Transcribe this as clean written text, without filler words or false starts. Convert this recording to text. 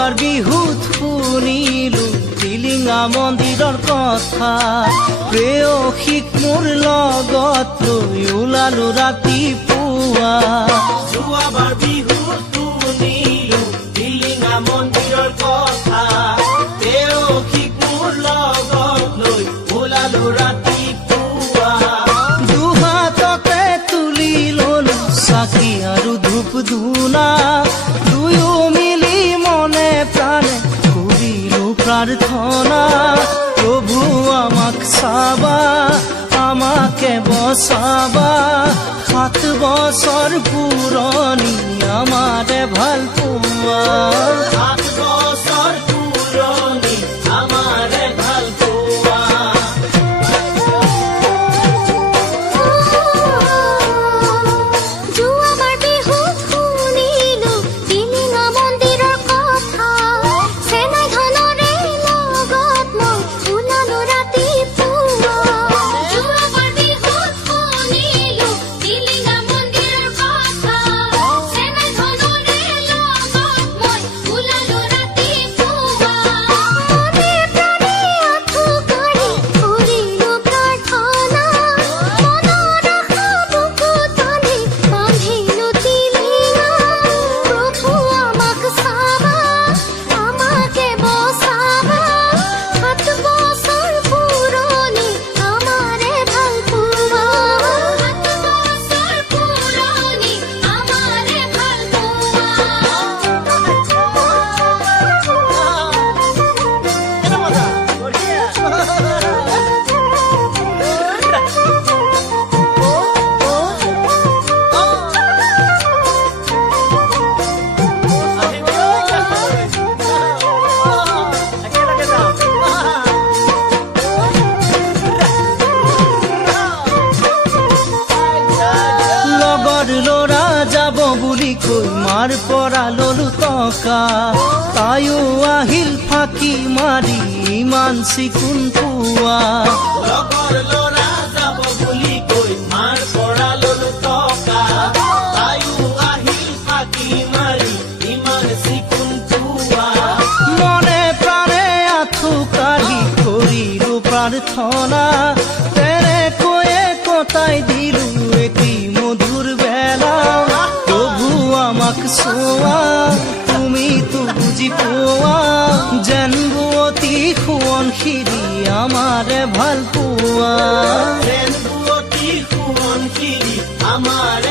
যোৱাবাৰ বিহুত শুনিলো টিলিঙা মন্দিৰৰ কথা প্ৰেয়সীক মোৰ লগত লৈ ওলালো ৰাতিপুৱা যোৱাবাৰ বিহুত শুনিলো টিলিঙা মন্দিৰৰ কথা প্ৰেয়সীক মোৰ লগত লৈ ওলালো ৰাতিপুৱা দুহাততে তুলি ললো চাকি আৰু ধূপ ধূনা দুয়ো মিলি মনে প্ৰাণে কৰিলো প্ৰাৰ্থনা প্ৰভু আমাক চাবা আমাকে বচাবা 7 বছৰ পুৰণি আমাৰে ভাল পোৱা 7 বছৰ পুৰণি আমাৰে ভাল পোৱা যোৱাবাৰ বিহুত শুনিলো টিলিঙা মন্দিৰৰ কথা চেনাই ধনৰে লগত মই ওলালো ৰাতিপুৱা যোৱাবাৰ বিহুত শুনিলো টিলিঙা মন্দিৰৰ কথা চেনাই ধনৰে লগত মই ওলালো ৰাতিপুৱা মনে প্ৰাণে আঁঠু কাঢ়ি কৰিলো প্ৰাৰ্থনা মনৰ আশা বুকুত বান্ধি বান্ধিলো টিলিঙা প্ৰভু আমাক চাবা আমাকে বচাবা 7 বছৰ পুৰণি আমাৰে ভাল পোৱা 7 বছৰ পুৰণি আমাৰে ভাল লগৰ ল'ৰা যাব বুলি কৈ মাৰ পৰা ললো টকা তাইও আহিল ফাঁকি মাৰি ইমান চিকুণ পোৱা লগৰ ল'ৰা যাব বুলি কৈ মাৰ পৰা ললো টকা তাইও আহিল ফাঁকি মাৰি ইমান চিকুণ পোৱা মনে প্ৰাণে আঁঠু কাঢ়ি কৰিলো প্ৰাৰ্থনা তেনেকৈয়ে কটাই দিলো এটি মধুৰ বেলা প্ৰভু আমাক চোৱা তুমিতো বুজি পোৱা যেন বুৱতী সোৱণশিৰি আমাৰে ভাল পোৱা যেন বুৱতী সোৱণশিৰি আমাৰে